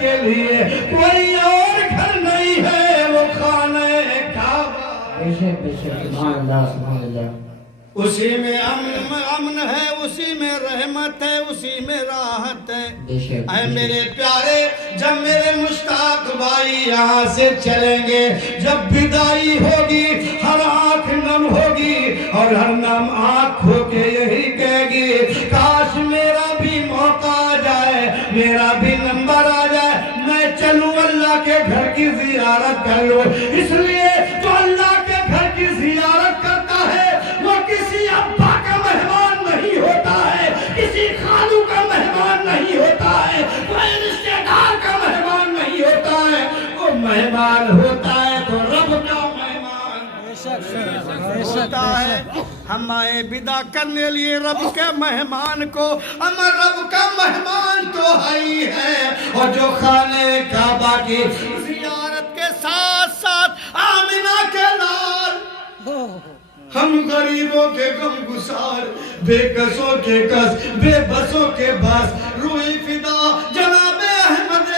کے لیے کوئی اور گھر نہیں ہے وہ خانہ کعبہ. بے شک سبحان اللہ سبحان اللہ. اسی میں امن ہے, اسی میں رحمت ہے, اسی میں راحت ہے. اے میرے پیارے, جب میرے مشتاق بھائی یہاں سے چلیں گے, جب بدائی ہوگی ہر آنکھ نم ہوگی اور ہر نم آنکھ ہو کے یہی کہے گی کاش میرا بھی موقع آ جائے, میرا بھی نمبر آ جائے, میں چلوں اللہ کے گھر کی زیارت کر لوں. اس لیے تو اللہ کے گھر کی زیارت کرتا ہے وہ کسی ابا کا مہمان نہیں ہوتا ہے, کسی خالو کا مہمان نہیں ہوتا ہے, کوئی رشتہ دار کا مہمان نہیں ہوتا ہے, وہ مہمان ہوتا ہے تو رب کا مہمان ہوتا ہے. ہم آئے بدا کرنے لیے رب کے مہمان کو, ہمیں رب کا مہمان تو ہے ہی ہے. اور جو خانہ کعبہ کی زیارت کے ساتھ ساتھ آمنہ کے لال, ہم غریبوں کے غم گسار, بے کسوں کے کس, بے بسوں کے بس, روحی فدا جناب احمد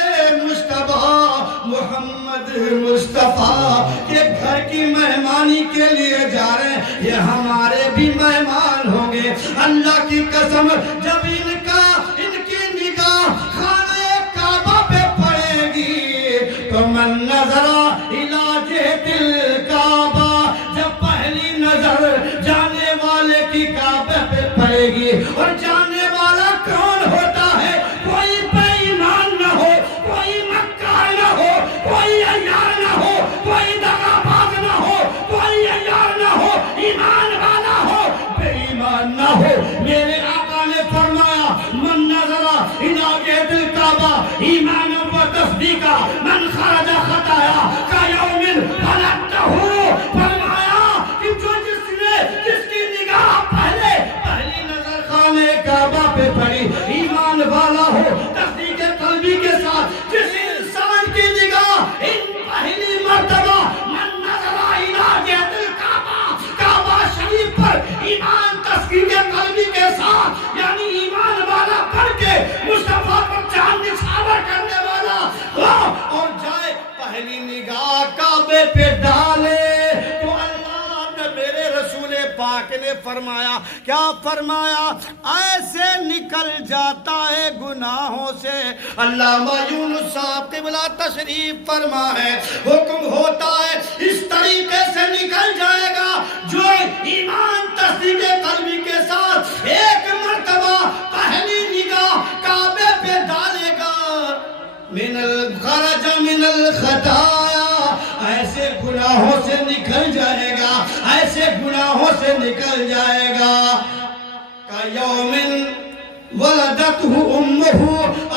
مصطفیٰ محمد مصطفیٰ کے گھر کی مہمانی کے لیے جا رہے ہیں. یہ ہمارے بھی مہمان ہوں گے. اللہ کی قسم جب ان کی نگاہ خانہ کعبہ پہ پڑے گی تو من نظر الی جہت الکعبہ, جب پہلی نظر جانے والے کی کعبہ پہ پڑے گی, اور جانے والا کون ہوتا ہے؟ کوئی بے ایمان نہ ہو, کوئی مکار نہ ہو, کوئی عیار نہ ہو, کوئی دغاباز نہ ہو, کوئی عیار نہ ہو, ایمان والا ہو, بے ایمان نہ ہو. میرے آقا نے فرمایا من نظر الی جہت الکعبہ ایمانا و تصدیقا من خرج خطایا کیوم ولدتہ. فرمایا کہ جس کی نگاہ پہلی نظر خانہ کعبہ پہ پڑی, ایمان والا ہو, تصدیق قلبی کے ساتھ, جس انسان کی نگاہ ان پہلی مرتبہ من نظر الی جہت الکعبہ, کعبہ شریف پر ایمان تصدیق قلبی کے ساتھ, یعنی ایمان والا پڑھ کے مصطفیٰ پر جان نچھاور کرنے والا ہو اور جائے پہلی نگاہ کعبے پہ ڈالے, تو اللہ نے میرے رسول پاک نے فرمایا, کیا فرمایا؟ ایسے نکل جاتا ہے گناہوں سے. علامہ یونس صاحب قبلہ تشریف فرما ہے, حکم ہوتا ہے اس طریقے سے نکل جائے گا جو ایمان تصدیق قلبی کے ساتھ ایک مرتبہ پہلی نگاہ کعبے پہ ڈالے گا. خرج من الخطایا, ایسے گناہوں سے نکل جائے گا, ایسے گناہوں سے نکل جائے گا. کیوم ولدتہ امہ,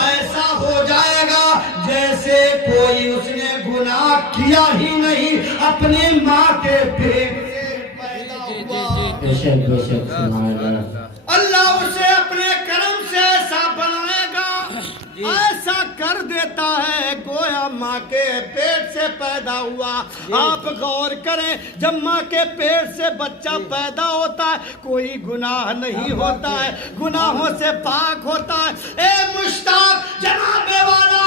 ایسا ہو جائے گا جیسے کوئی اس نے گناہ کیا ہی نہیں, اپنی ماں کے پیٹ سے پیدا ہوا. بے شک سبحان اللہ. اللہ اسے اپنے کرم سے ایسا بنائے گا, ایسا کر دیتا ہے گویا ماں کے پیٹ سے پیدا ہوا. آپ غور کریں, جب ماں کے پیٹ سے بچہ پیدا ہوتا ہے کوئی گناہ نہیں ہوتا ہے, گناہوں سے پاک ہوتا ہے. اے مشتاق جناب والا,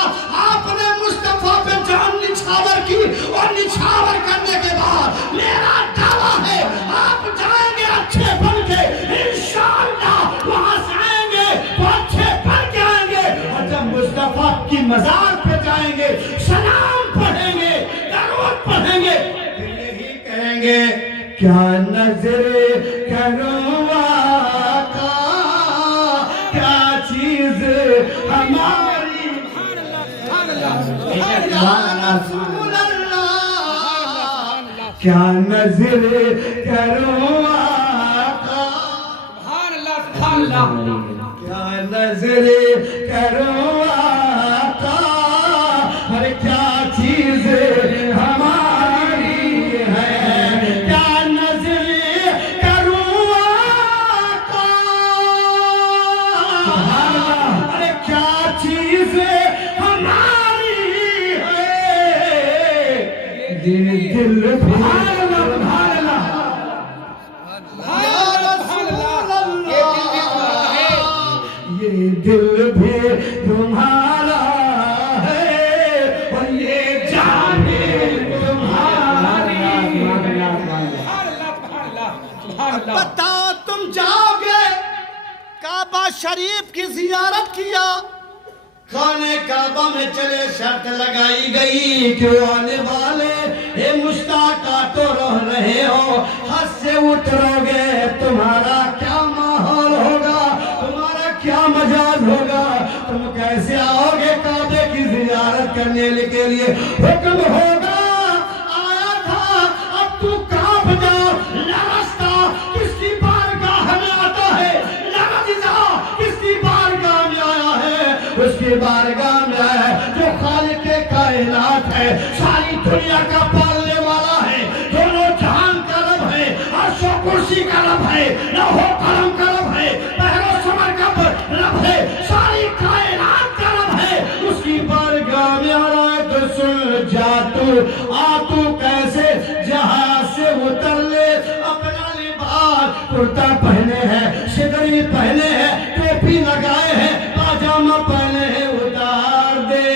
آپ نے مصطفیٰ پہ جان نچھاور کی, اور نچھاور کرنے کے بعد میرا دعویٰ ہے آپ جائیں گے اچھے بن کے, انشاءاللہ وہاں سے آئیں گے تو اچھے بن کے آئیں گے. اور جب مصطفیٰ کی مزار پہ جائیں گے, سلام پڑھیں گے, درود پڑھیں گے, پھر یہی کہیں گے کیا نظر کروں آقا, کیا چیز ہماری, رسول اللہ, کیا نظر کروں آقا, کیا نظر کروں آقا, ہر کیا چیز ہماری ہے, کیا نظر کروں آقا, ہر کیا چیز ہماری ہے. دل دل بھی تمہارا ہے, शरीफ की जियारत किया, खाने काबा में चले, शर्त लगाई गई क्यों आने वाले हे मुश्ताका तो रह रहे हो, हद से उतरोगे तुम्हारा क्या माहौल होगा, तुम्हारा क्या मजाज होगा, तुम कैसे आओगे काबे की जियारत करने के लिए, हुक्म होगा आया था अब तू कांप जा, लरसता किसकी बारगाह में आता है, लरज जा किसकी बारगाह में आया है, उसकी बारगाह में आया है जो खालिक के कायनात है, सारी दुनिया का पालने वाला है, दोनों जहान का रब है, अर्श और कुर्सी का रब है, लौह कलम का रब है, पहलो समर का रब है, सारी कायनात का रब है, उसकी बारगाह में आ रहा है। तो सुन जा तू कैसे जहाज से उतर ले, अपना लिबास कुर्ता पहने हैं, सिदरी पहने हैं, टोपी लगाए हैं, पाजामा पहने हैं, उतार दे,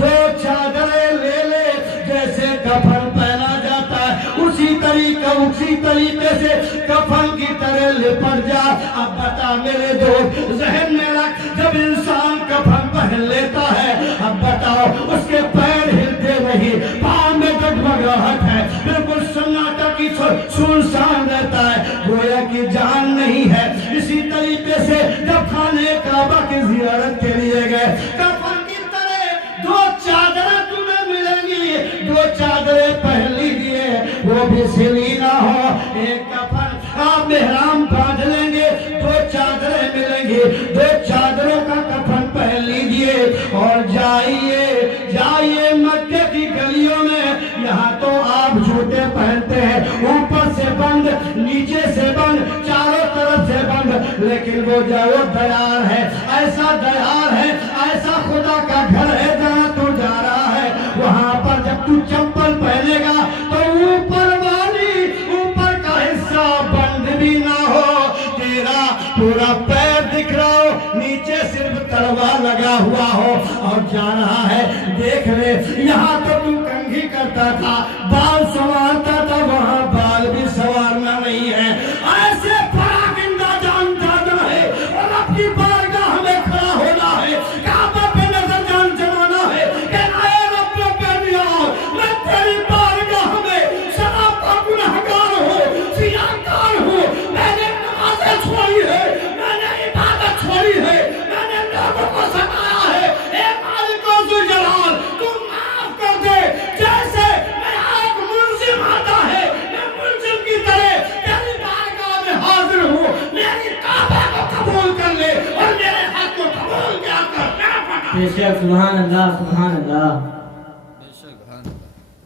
दो चादरें ले ले, जैसे कफन पहना जाता है उसी तरीके से कफन की तरह लिपट जा। अब बता मेरे दोस्त, ज़हन में रख, जब इंसान कफन पहन लेता है, अब बताओ उसके पैर हिलते नहीं, पाँव में डगमगाहट है, बिल्कुल सन्नाटा की सुनसान रहता है, गोया की जान नहीं है। इसी तरीके से जब खाने काबा की जियारत के लिए गए, कफन की तरह दो चादरें तुम्हें मिलेंगी, दो चादरें पहन लीजिए, वो भी सिली ना हो, एक कफन आप मेहराम बांध लेंगे, दो चादरें मिलेंगी, दो चादरों का कफन पहन लीजिए और जाइए मक्के की गलियों में, यहाँ तो आप जूते पहनते हैं, ऊपर से बंद, नीचे से बंद, चारों तरफ से बंद, लेकिन वो जो दयार है, ऐसा दयार है, ऐसा खुदा का घर है जहाँ तू जा रहा है, वहाँ पर जब तू चप्पल पहनेगा तो ऊपर का हिस्सा बंद भी ना हो, तेरा पूरा पैर दिख रहा हो, नीचे सिर्फ तलवा लगा हुआ हो और जा रहा है। देख ले, यहाँ तो तू कंघी करता था, बाल संवारता था, वहाँ बाल भी संवारना नहीं है, ऐसे परागिंदा जानता है और अपनी बारगाह में खड़ा होना है, काबा पे नजर जान जमाना है, कहना है रब पे दिया, मैं तेरी बारगाह में शराब का गुनहगार हूँ, सियाकार हूँ, मैंने नमाज़ें छोड़ी है, मैंने इबादत छोड़ी है, मैंने लोगों को सताया है, ए मालिक ज़ुल जलाल तू माफ कर दे, जैसे मेरा एक मुल्ज़िम आता है, मैं मुल्ज़िम की तरह तेरी बारगाह में हाजिर हूँ, मेरी तौबा को कबूल कर ले और मेरे हक को कबूल क्या कर। बेशक सुभान अल्लाह, सुभान अल्लाह।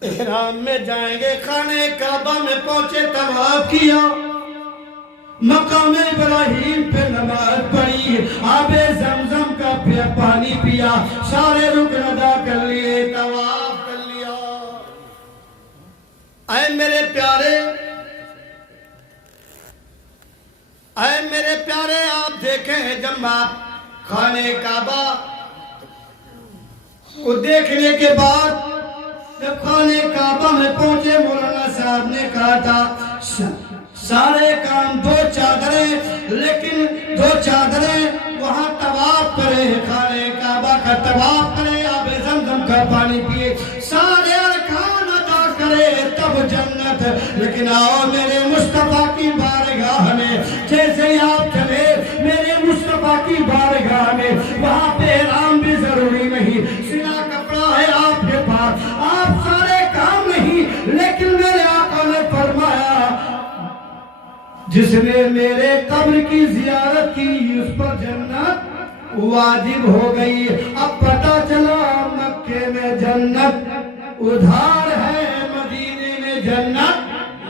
इहराम में जाएंगे, खाने काबा में पहुंचे, तवाफ किया, मकाम इब्राहिम पे नमाज पढ़ी, आबे ज़मज़म का पानी पिया, सारे रुकन अदा कर लिए, तवाफ कर लिया। ऐ मेरे प्यारे आप देखें, जब आप खाने काबा को देखने के बाद जब खाने काबा में पहुंचे, मौलाना साहब ने कहा था सारे काम दो चादरें, लेकिन दो चादरें वहाँ तवाफ करे, खाने काबा का तवाफ करे, आबे ज़मज़म का पानी पिए, सारे अरकान अदा करे, तब जन्नत। लेकिन आओ मेरे मुस्तफा की बारगाह में, जैसे ही आप चले मेरे मुस्तफा की बारगाह में, वहाँ पे एहराम भी जरूरी नहीं, सिला कपड़ा है आपके पास, आप सारे काम नहीं, लेकिन मेरे आका ने फरमाया जिसने मेरे कब्र की जियारत की उस पर जन्नत वाजिब हो गई। अब पता चला मक्के में जन्नत उधार है, मदीने में जन्नत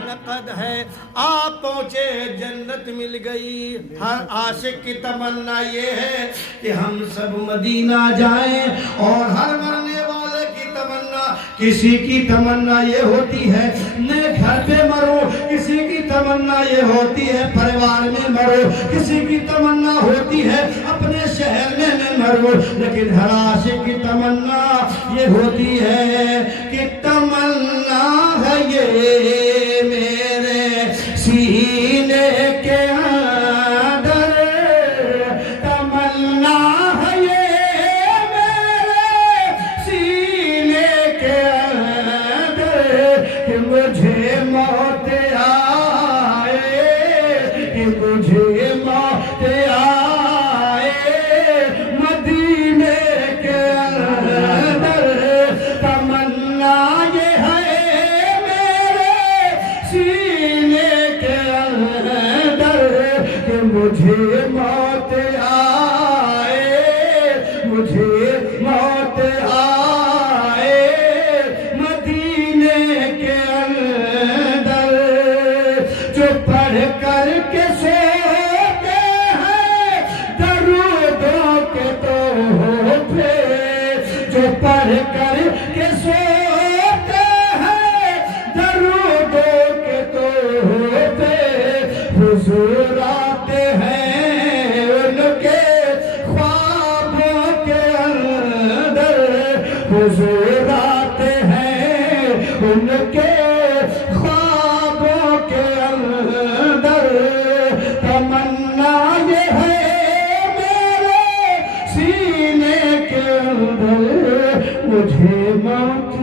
नकद है। आप पहुंचे, जन्नत मिल गई। हर आशिक की तमन्ना ये है कि हम सब मदीना जाएं, और हर मरने वाले की तमन्ना, किसी की तमन्ना ये होती है मैं घर पे मरूं, किसी की तमन्ना ये होती है परिवार में मरूं, किसी की तमन्ना होती है अपने शहर में मैं मरूं, लेकिन हर आशिक की तमन्ना ये होती है कि तमन्ना है ये मेरे सीने के अंदर, तमन्ना پڑھ کر کے سوتے ہیں درودوں کے توحفے حضور آتے ہیں ان کے خوابوں کے اندر حضور آتے ہیں ان کے خوابوں کے اندر تمنا یہ ہے میرے سینے کے اندر مجھے موت